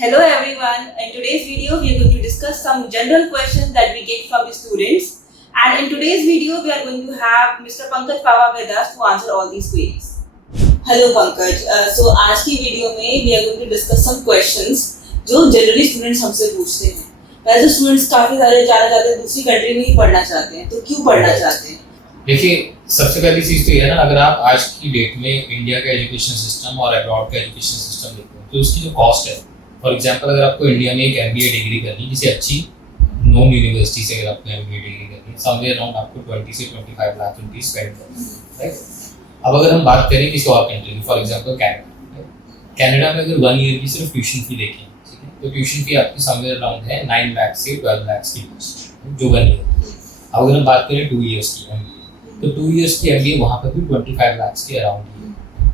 Hello everyone. In today's video, we are going to discuss some general questions that we get from the students. And in today's video, we are going to have Mr. Pankaj Pava with us to answer all these queries. Hello Pankaj. So आज की video में we are going to discuss some questions जो generally students हमसे पूछते हैं. वैसे students काफी सारे जाना चाहते हैं, दूसरी कंट्री में ही पढ़ना चाहते हैं, तो क्यों पढ़ना चाहते हैं? देखिए, सबसे पहली चीज़ तो ये है ना, अगर आप आज की डेट में इंडिया का एजुकेशन सिस्टम और अब्रॉड का एजुकेशन सिस्टम देखते हैं तो उसकी जो कॉस्ट है, फॉर एग्जांपल अगर आपको इंडिया में एक MBA डिग्री करनी है किसी अच्छी नोन यूनिवर्सिटी से, अगर आपको MBA डिग्री करनी है, समवेयर अराउंड आपको 20 से 25 लाख रुपीस स्पेंड करना है, राइट? अब अगर हम बात करें किसी और कंट्री की, फॉर एग्जांपल कनाडा में अगर 1 ईयर की सिर्फ ट्यूशन फी देखें, ठीक है, तो ट्यूशन फी आपकी समवेयर अराउंड है 9 लाख से 12 लाख के बीच, जो 1 ईयर। अब अगर हम बात करें 2 ईयर्स की MBA, तो 2 ईयर्स की MBA वहाँ पर भी 25 लाख के अराउंड है।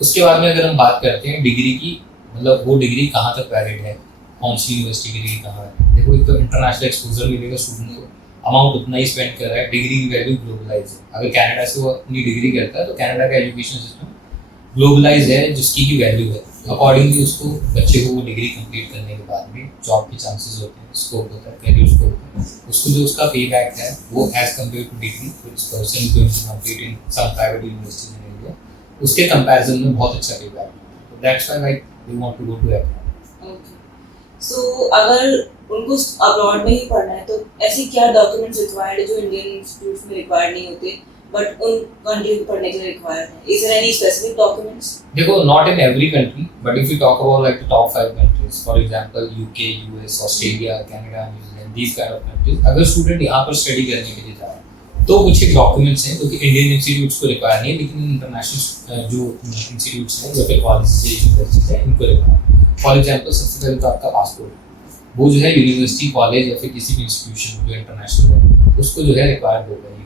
उसके बाद में अगर हम बात करते हैं डिग्री की, मतलब वो डिग्री कहाँ तक वैलिड है, कौन सी यूनिवर्सिटी की डिग्री कहाँ है। देखो, एक तो इंटरनेशनल एक्सपोजर मिलेगा स्टूडेंट को, अमाउंट उतना ही स्पेंड कर रहा है, डिग्री की वैल्यू ग्लोबलाइज है। अगर कनाडा से वो अपनी डिग्री करता है तो कनाडा का एजुकेशन सिस्टम ग्लोबलाइज है, जिसकी की वैल्यू है, अकॉर्डिंगली उसको बच्चे को वो डिग्री कंप्लीट करने के बाद में जॉब के चांसेस होते हैं, स्कोप होता है, करियर स्कोप होता है, उसको जो उसका पे बैक है वो as compare to degree which person is going to complete in some private universities in India, उसके कंपैरिजन में बहुत अच्छा पे बैक है। तो that's why like we want to go to abroad. Okay, so अगर उनको अब्रॉड में ही पढ़ना है तो ऐसी क्या डॉक्यूमेंट्स रिक्वायर्ड है जो इंडियन इंस्टीट्यूट्स में रिक्वायर्ड नहीं होते बट उन कंट्री में पढ़ने के लिए रिक्वायर्ड है? Is there any specific documents? देखो, not in every country, but if you talk about like the top 5 countries, for example UK, US, Australia, Canada, New Zealand, these kind of countries, अगर student यहाँ पर study करने के लिए जा रहा है तो कुछ एक डॉक्यूमेंट्स हैं जो कि इंडियन इंस्टीट्यूट्स को रिक्वायर नहीं है, लेकिन इंटरनेशनल जो इंस्टीट्यूट्स हैं या फिर कॉलेजेस या यूनिवर्सिटीज हैं इनको रिक्वायर। फॉर एग्जांपल सबसे पहले तो आपका पासपोर्ट, वो जो है यूनिवर्सिटी, कॉलेज या फिर किसी भी इंस्टीट्यूशन जो इंटरनेशनल है उसको जो है रिक्वायर होगा ही।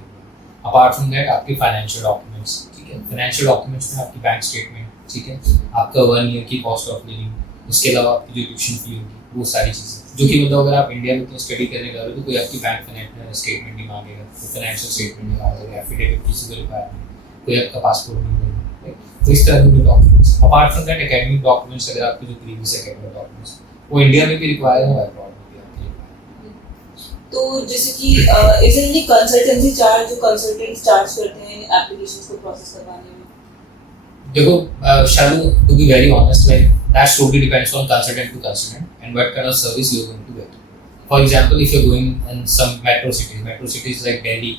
अपार्ट फ्रॉम दैट आपके फाइनेंशियल डॉक्यूमेंट्स, ठीक है, फाइनेंशियल डॉक्यूमेंट्स में आपकी बैंक स्टेटमेंट, ठीक है, आपका 1 ईयर की कॉस्ट ऑफ लिविंग, उसके अलावा आपकी जो ट्यूशन फी होगी, वो सारी चीज़ें जो कि मतलब अगर आप इंडिया में स्टडी करने जा रहे हो तो कोई आपकी बैंक स्टेटमेंट नहीं मांगेगा, कोई फाइनेंशियल स्टेटमेंट नहीं मांगेगा, एफिडेविट किसी को रिक्वायर नहीं, कोई आपका पासपोर्ट नहीं देगा, तो इस तरह के documents. Apart from that academic documents, अगर आपके जो प्रीवियस एकेडमिक डॉक्यूमेंट्स वो इंडिया में भी रिक्वायर है, अब्रॉड में भी आपके रिक्वायर। तो जैसे कि is there any consultancy charge जो कंसल्टेंट्स चार्ज करते हैं एप्लीकेशंस को प्रोसेस करवाने में? देखो, Shalu, to be very honest, like that totally depends on consultant to consultant and what kind of service you're going to get. For example, if you're going in some metro cities like Delhi,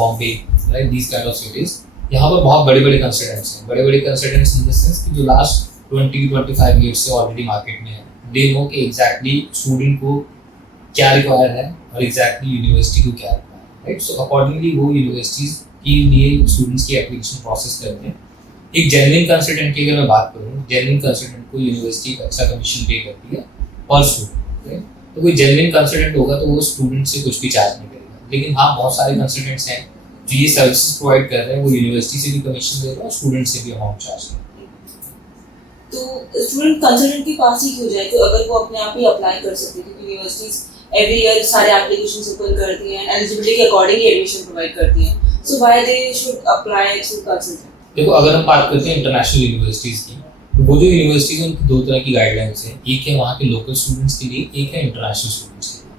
Bombay, right, these kind of cities, यहाँ पर बहुत बड़े-बड़े consultants हैं, बड़े-बड़े consultants in the sense कि जो last 20-25 years से already market में है, they know कि exactly student को क्या require है और exactly university को क्या require है, right? So accordingly वो universities के लिए students की application process करते हैं। एक जेन्युइन कंसल्टेंट की अगर मैं बात करूँ, जेन्युइन कंसल्टेंट को यूनिवर्सिटी एक अच्छा कमीशन पे करती है पर स्टूडेंट, तो कोई जेन्युइन कंसल्टेंट होगा तो वो स्टूडेंट से कुछ भी चार्ज नहीं करेगा। लेकिन हाँ, बहुत सारे कंसल्टेंट्स हैं जो ये सर्विसेज प्रोवाइड कर रहे हैं, वो यूनिवर्सिटी से भी कमीशन ले रहे हैं और स्टूडेंट से भी अमाउंट चार्ज कर रहे हैं। तो स्टूडेंट कंसल्टेंट के पास ही क्यों जाए, तो अगर वो अपने आप ही अप्लाई कर सकते हैं, क्योंकि यूनिवर्सिटीज एवरी ईयर सारे एप्लीकेशंस ओपन करती हैं, एलिजिबिलिटी के अकॉर्डिंग एडमिशन प्रोवाइड करती हैं, so why they should apply to consultant? देखो, अगर हम बात करते हैं इंटरनेशनल यूनिवर्सिटीज़ की, तो वो जो यूनिवर्सिटीज़ हैं उनकी 2 तरह की गाइडलाइंस हैं, एक है वहाँ के लोकल स्टूडेंट्स के लिए, एक है इंटरनेशनल स्टूडेंट्स के लिए।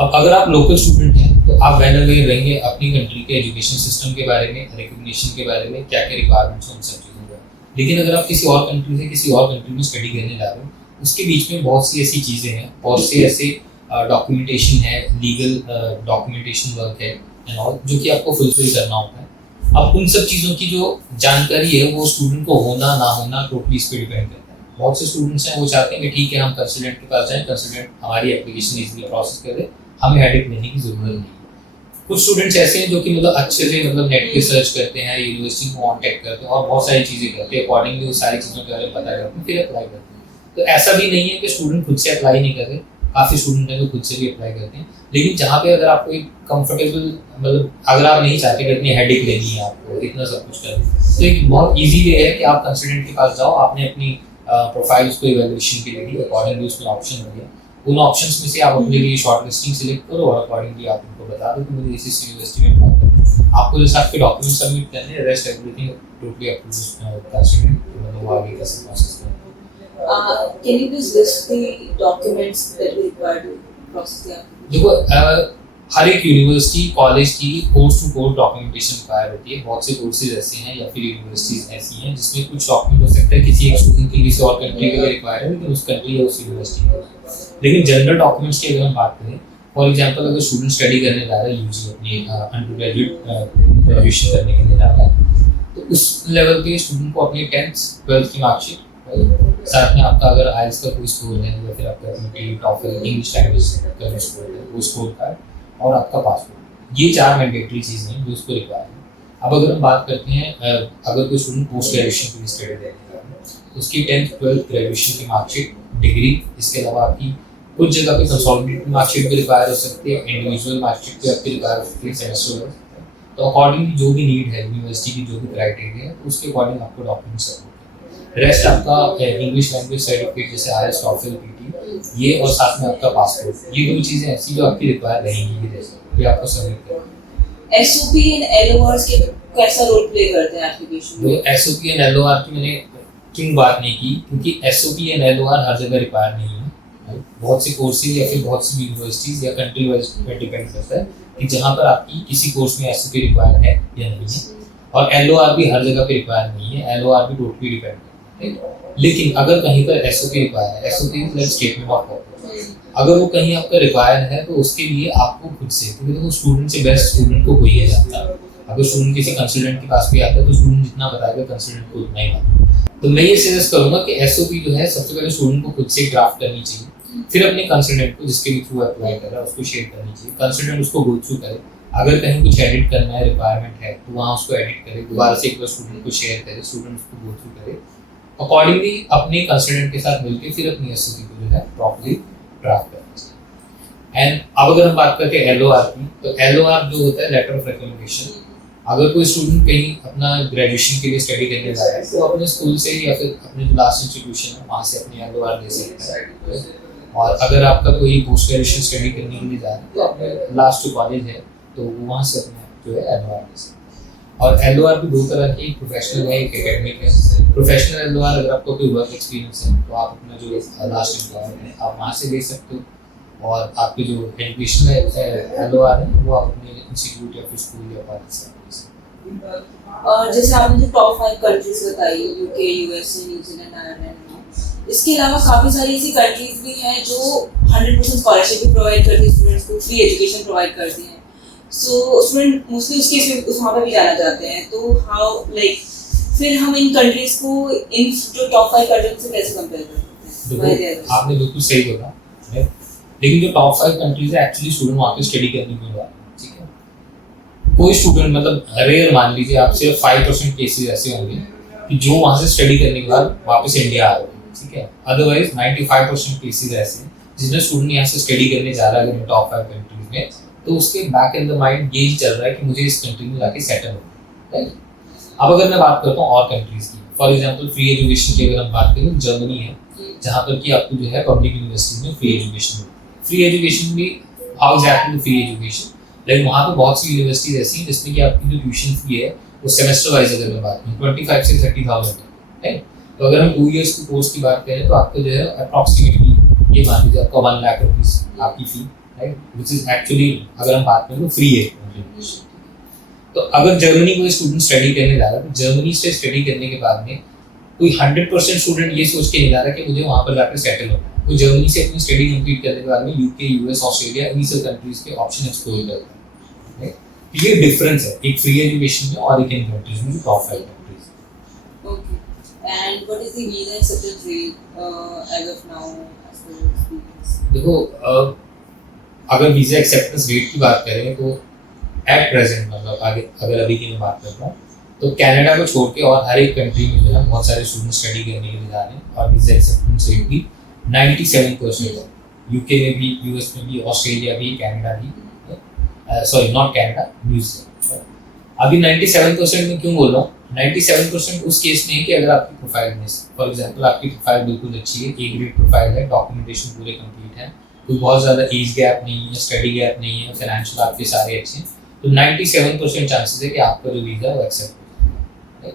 अब अगर आप लोकल स्टूडेंट हैं तो आप वेल अवेयर रहेंगे अपनी कंट्री के एजुकेशन सिस्टम के बारे में, रिकग्निशन के बारे में, क्या क्या रिक्वायरमेंट्स हैं उन सब चीज़ों का। लेकिन अगर आप किसी और कंट्री से किसी और कंट्री में स्टडी करने जा रहे हो, उसके बीच में बहुत सी ऐसी चीज़ें हैं, बहुत से ऐसे डॉक्यूमेंटेशन है, लीगल डॉक्यूमेंटेशन वर्क है एंड ऑल, जो कि आपको फुलफिल करना होता है। अब उन सब चीज़ों की जो जानकारी है वो स्टूडेंट को होना ना होना टोटली इस पर डिपेंड करता है। बहुत से स्टूडेंट्स हैं वो चाहते हैं कि ठीक है हम कंसल्टेंट के पास जाएं, कंसल्टेंट हमारी एप्लीकेशन इजीली प्रोसेस कर दे, हमें हेडेक लेने की ज़रूरत नहीं है। कुछ स्टूडेंट्स ऐसे हैं जो कि मतलब अच्छे से मतलब नेट पे सर्च करते हैं, यूनिवर्सिटी को कॉन्टैक्ट करते हैं और बहुत सारी चीज़ें करते हैं, अकॉर्डिंगली वो सारी चीज़ों के बारे में पता करते हैं, फिर अप्लाई करते हैं। तो ऐसा भी नहीं है कि स्टूडेंट खुद से अप्लाई नहीं कर रहे, काफ़ी स्टूडेंट हैं जो खुद से भी अप्लाई करते हैं। लेकिन जहाँ पे अगर आपको एक कंफर्टेबल, मतलब अगर आप नहीं चाहते कि इतनी हेडेक लेनी है आपको इतना सब कुछ करना, तो एक बहुत इजी वे है कि आप कंसल्टेंट के पास जाओ, आपने अपनी प्रोफाइल उसको इवैल्यूएशन के लिए दी, अकॉर्डिंगली उसमें ऑप्शन हो गया, उन ऑप्शंस में से आप अपने लिए शॉर्ट लिस्टिंग सिलेक्ट करो और अकॉर्डिंगली आप उनको बता दो कि मुझे इस यूनिवर्सिटी में अप्लाई करना है। आपको जैसे आपके डॉक्यूमेंट सबमिट करने, rest everything totally up to consultant, मतलब वो आगे का सब प्रोसेस करना है। Can you please list the documents that we require to process the application? देखो हर एक यूनिवर्सिटी कॉलेज की course to course documentation require होती है। बहुत से कोर्सेज ऐसे हैं या फिर यूनिवर्सिटीज ऐसी हैं जिसमें कुछ डॉक्यूमेंट हो सकता है किसी एक स्टूडेंट के किसी और कंट्री के लिए रिक्वायर है लेकिन उस कंट्री या उस यूनिवर्सिटी में। लेकिन जनरल डॉक्यूमेंट्स की अगर हम बात करें, फॉर एग्जांपल अगर स्टूडेंट स्टडी करने जा रहा है यूजी अपनी अंडर ग्रेजुएशन करने के लिए जा रहा है, तो उस लेवल के स्टूडेंट को अपनी 10th 12th की मार्कशीट, साथ में आपका अगर आईएलटीएस का कोई स्कोर है या फिर आपका एमटी टॉफल इंग्लिश लैंग्वेज का स्कोर है वो स्कोर कार्ड और आपका पासपोर्ट, ये 4 मैंडेटरी चीज़ें हैं जो उसको रिक्वायर है। अब अगर हम बात करते हैं अगर कोई स्टूडेंट पोस्ट ग्रेजुएशन के लिए स्टडी देने का है तो उसकी 10th 12th ग्रेजुएशन की मार्कशीट, डिग्री, इसके अलावा आपकी कुछ जगह पे कंसोलिडेटेड मार्कशीट भी रिक्वायर हो सकती है, इंडिविजुअल मार्कशीट भी आपकी रिक्वायर हो सकती है, सेमेस्टर। तो अकॉर्डिंग जो भी नीड है यूनिवर्सिटी की, जो भी क्राइटेरिया है, उसके अकॉर्डिंग आपको डॉक्यूमेंट्स सबमिट करना है। रेस्ट आपका इंग्लिश लैंग्वेज सर्टिफिकेट जैसे आईएलटीएस टॉफल पीटी, ये और साथ में आपका पासपोर्ट, ये 2 चीज़ें ऐसी जो आपकी रिक्वायर रहेंगी, ये आपको सबमिट करना है। SOP एंड LORs के कैसा रोल प्ले करते हैं एप्लीकेशन में? तो SOP एंड LOR की मैंने क्यों बात नहीं की, क्योंकि SOP एंड LOR हर जगह रिक्वायर नहीं है। बहुत से कोर्सेज या फिर बहुत सी यूनिवर्सिटीज या कंट्री वाइज पर डिपेंड करता है कि जहाँ पर आपकी किसी कोर्स में SOP रिक्वायर है या नहीं है, और LOR भी हर जगह पे रिक्वायर नहीं है, LOR भी टोटली डिपेंड करता है। लेकिन अगर कहीं पर SOP रिक्वायर है, SOP is like statement of purpose, अगर वो कहीं आपका रिक्वायर है तो उसके लिए आपको खुद से, क्योंकि देखो स्टूडेंट से बेस्ट स्टूडेंट को कोई नहीं जानता। अगर स्टूडेंट किसी कंसल्टेंट के पास भी आता है तो स्टूडेंट जितना बताएगा कंसल्टेंट को उतना ही मालूम। तो मैं ये सजेस्ट करूंगा कि SOP जो है सबसे पहले स्टूडेंट को खुद से ड्राफ्ट करनी चाहिए, फिर अपने कंसल्टेंट को जिसके भी थ्रू अप्लाई कर रहा है उसको शेयर करनी चाहिए। कंसल्टेंट उसको गो थ्रू करे, अगर कहीं कुछ एडिट करना है, रिक्वायरमेंट है तो वहाँ उसको एडिट करे, दोबारा से एक बार स्टूडेंट को शेयर करे, स्टूडेंट उसको गो थ्रू करे, अकॉर्डिंगली अपने कंसल्टेंट के साथ मिलकर फिर अपनी SOP को जो है प्रॉपर्ली ड्राफ्ट करना चाहिए। एंड अब अगर हम बात करते हैं LOR की, तो LOR जो होता है लेटर ऑफ रिकमेंडेशन। अगर कोई स्टूडेंट कहीं अपना ग्रेजुएशन के लिए स्टडी करने जा रहा है तो अपने स्कूल से या फिर अपने जो लास्ट इंस्टीट्यूशन है वहाँ से अपनी LOR दे सकता है। और अगर आपका कोई पोस्ट ग्रेजुएशन स्टडी करने के लिए जा रहा है तो अपने लास्ट जो कॉलेज है तो वहाँ से अपने जो है LOR दे सकते हैं। और LOR भी 2 तरह की, प्रोफेशनल है, एक एकेडमिक है। प्रोफेशनल LOR अगर आपको कोई वर्क एक्सपीरियंस है तो आप अपना जो लास्ट एम्प्लॉयर है आप वहाँ से ले सकते हो, और आपके जो एजुकेशनल LOR है वो आप अपने इंस्टीट्यूट या फिर स्कूल या कॉलेज से ले सकते हो। और जैसे आपने जो टॉप 5 कंट्रीज बताई, UK, USA, न्यूजीलैंड, आयरलैंड, इसके अलावा काफ़ी सारी ऐसी कंट्रीज भी हैं जो 100% स्कॉलरशिप भी प्रोवाइड करती है, स्टूडेंट्स को फ्री एजुकेशन प्रोवाइड करती हैं। सो स्टूडेंट मोस्टली उसके वहाँ पे भी जाना चाहते हैं, तो हाउ लाइक फिर हम इन कंट्रीज को इन जो टॉप 5 कंट्रीज से कैसे कंपेयर कर सकते हैं? आपने बिल्कुल सही बोला, लेकिन जो टॉप 5 कंट्रीज है एक्चुअली स्टूडेंट वहाँ पे स्टडी करने के लिए, ठीक है। कोई स्टूडेंट मतलब रेयर मान लीजिए आप सिर्फ 5% केसेस ऐसे होंगे कि जो वहाँ से स्टडी करने के बाद वापस इंडिया आ रहे हैं, ठीक है। अदरवाइज 95% केसेस ऐसे हैं जिसमें स्टूडेंट यहाँ से स्टडी करने जा रहा है अगर टॉप 5 कंट्रीज में, तो उसके बैक इन द माइंड यही चल रहा है कि मुझे इस कंट्री में जाके सेटल होना है। अब अगर मैं बात करता हूँ और कंट्रीज की, फॉर एग्जांपल फ्री एजुकेशन की अगर हम बात करें, जर्मनी है जहाँ पर कि आपको जो है पब्लिक यूनिवर्सिटी में फ्री एजुकेशन होती है। फ्री एजुकेशन भी हाउ एग्जैक्टली फ्री एजुकेशन, लेकिन वहाँ पर बहुत सी यूनिवर्सिटीज ऐसी हैं जिसमें कि आपकी जो ट्यूशन फी है वो सेमेस्टर वाइज अगर मैं बात करूँ 25 से 30,000 है। तो अगर हम 2 years की कोर्स की बात करें तो आपको जो है अप्रॉक्सीमेटली ये मान लीजिए आपका 1 लाख रुपीस आपकी फी, राइट, विच इज एक्चुअली अगर हम बात करें तो फ्री है। तो अगर जर्मनी कोई स्टूडेंट स्टडी करने जा रहा है तो जर्मनी से स्टडी करने के बाद में कोई 100% स्टूडेंट ये सोच के नहीं जा रहा कि मुझे वहाँ पर जाकर सेटल होना है। वो जर्मनी से अपनी स्टडी कंप्लीट करने के बाद में UK, US, ऑस्ट्रेलिया इन्हीं सब कंट्रीज के ऑप्शन एक्सप्लोर करता है। ये डिफरेंस है एक फ्री एजुकेशन में और एक इन कंट्रीज में, top 5 countries. Okay, and what is the visa acceptance rate as of now as per your experience? देखो अगर वीजा एक्सेप्टेंस रेट की बात करें तो एट प्रेजेंट मतलब आगे अगर अभी की मैं बात करता हूँ तो कनाडा को छोड़ के और हर एक कंट्री में जो है बहुत सारे स्टूडेंट स्टडी करने के लिए जा रहे हैं और वीजा एक्सेप्टेंस रेट भी 97% है। UK में भी, US में भी, ऑस्ट्रेलिया भी, कनाडा भी, सॉरी नॉट कनाडा, न्यूजीलैंड। अभी 97% में क्यों बोल रहा हूँ? 97% उस केस में है कि अगर आपकी प्रोफाइल में फॉर एग्जांपल आपकी प्रोफाइल बिल्कुल अच्छी है, A ग्रेड प्रोफाइल है, डॉक्यूमेंटेशन पूरे कंप्लीट है, कोई बहुत ज़्यादा एज गैप नहीं है, स्टडी गैप नहीं है, फाइनेंशियल आपके सारे अच्छे हैं, तो 97% चांसेस है कि आपका जो वीज़ा है वो एक्सेप्ट हो जाए।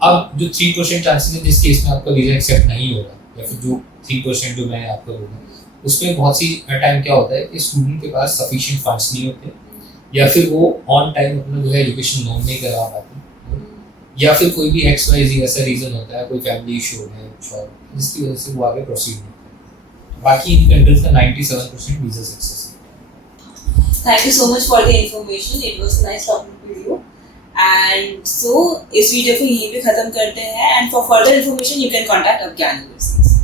अब जो 3% चांसेस है जिस केस में आपका वीज़ा एक्सेप्ट नहीं होगा, या फिर जो 3% जो मैं आपको बोलूँ, उसमें बहुत सी टाइम क्या होता है कि स्टूडेंट के पास सफिशिएंट फंड्स नहीं होते, या फिर वो ऑन टाइम अपना जो है एजुकेशन लोन नहीं करवा पाते, या फिर कोई भी XYZ ऐसा रीज़न होता है, कोई फैमिली इशू है कुछ और, जिसकी वजह से वो आगे प्रोसीड नहीं करते। बाकी इन कंट्रीज का 97% वीज़ा सक्सेस है। Thank you so much for the information. It was nice talking with you. And so इस वीडियो को यहीं पे खत्म करते हैं, and for further information you can contact Abgyan University.